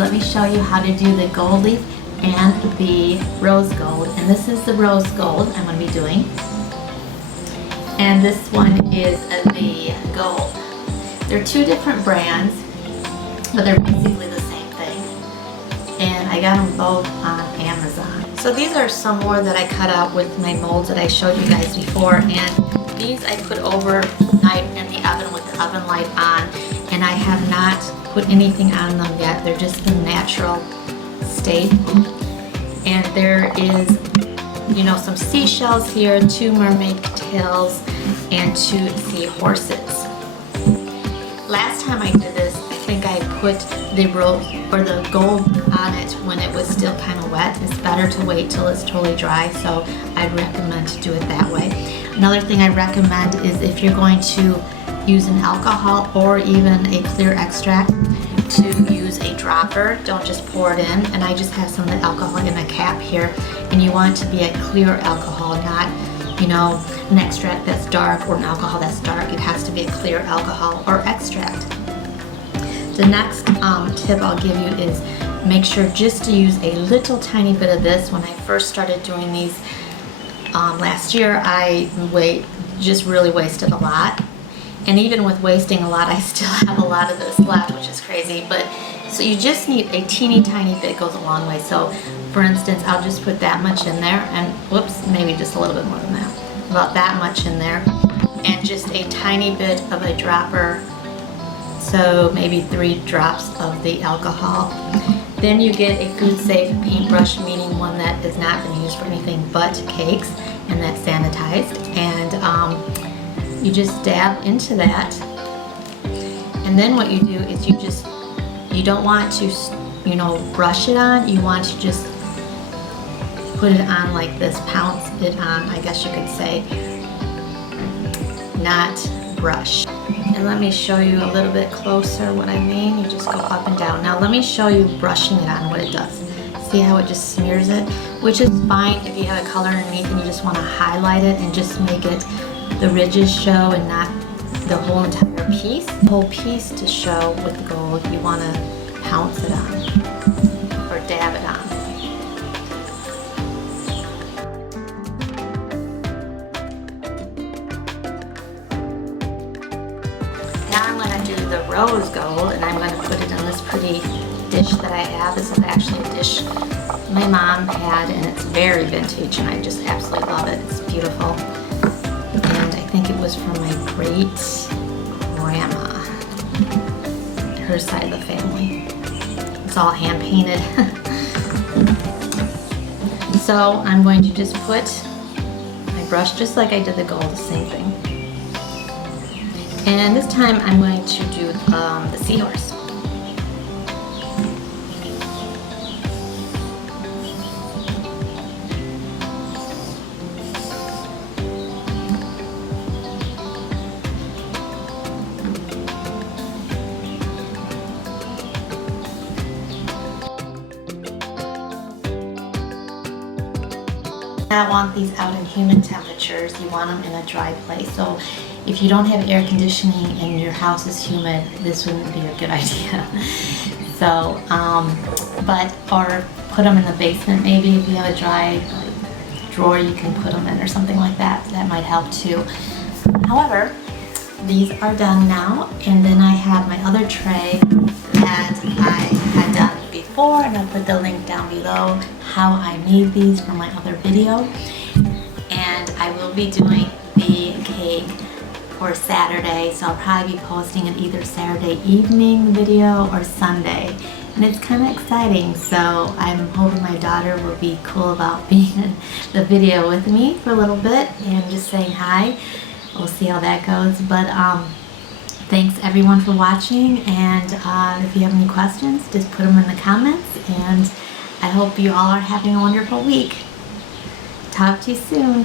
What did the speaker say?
let me show you how to do the gold leaf and the rose gold. And this is the rose gold I'm going to be doing. And this one is the gold. They're two different brands, but they're basically the same thing. And I got them both on Amazon. So these are some more that I cut out with my molds that I showed you guys before. And these I put overnight in the oven with the oven light on. And I have not put anything on them yet. They're just the natural state. And there is, you know, some seashells here, 2 mermaid tails, and 2 seahorses. Last time I did this, I think I put the rose or the gold on it when it was still kind of wet. It's better to wait till it's totally dry, so I'd recommend to do it that way. Another thing I recommend is if you're going to use an alcohol or even a clear extract, to use a dropper. Don't just pour it in. And I just have some of the alcohol in a cap here, and you want it to be a clear alcohol, not, you know, an extract that's dark or an alcohol that's dark. It has to be a clear alcohol or extract. The next tip I'll give you is make sure just to use a little tiny bit of this. When I first started doing these last year, I just really wasted a lot. And even with wasting a lot, I still have a lot of this left, which is crazy. But so you just need a teeny tiny bit, goes a long way. So for instance, I'll just put that much in there, and whoops, maybe just a little bit more than that. About that much in there, and just a tiny bit of a dropper. So maybe 3 drops of the alcohol. Then you get a food safe paintbrush, meaning one that has not been used for anything but cakes, and that's sanitized. And you just dab into that, and then what you do is you don't want to, you know, brush it on. You want to just put it on like this, pounce it on, I guess you could say, not brush. And let me show you a little bit closer what I mean. You just go up and down. Now let me show you brushing it on, what it does. See how it just smears it? Which is fine if you have a color underneath and you just want to highlight it and just make it the ridges show and not the whole entire piece. The whole piece to show with the gold, you want to pounce it on or dab it on. Now I'm going to do the rose gold, and I'm going to put it in this pretty dish that I have. This is actually a dish my mom had, and it's very vintage, and I just absolutely love it. It's beautiful. And I think it was from my great grandma, her side of the family. It's all hand painted. So I'm going to just put my brush just like I did the gold, the same thing. And this time I'm going to do the seahorse. I want these out in humid temperatures. You want them in a dry place. So if you don't have air conditioning and your house is humid, this wouldn't be a good idea. So, or put them in the basement maybe if you have a dry drawer you can put them in or something like that. That might help too. However, these are done now, and then I have my other tray that I had done before, and I'll put the link down below how I made these from my other video. And I will be doing the cake for Saturday, so I'll probably be posting it either Saturday evening video or Sunday. And it's kind of exciting, so I'm hoping my daughter will be cool about being in the video with me for a little bit and just saying hi. We'll see how that goes. But thanks everyone for watching, and if you have any questions, just put them in the comments, and I hope you all are having a wonderful week. Talk to you soon.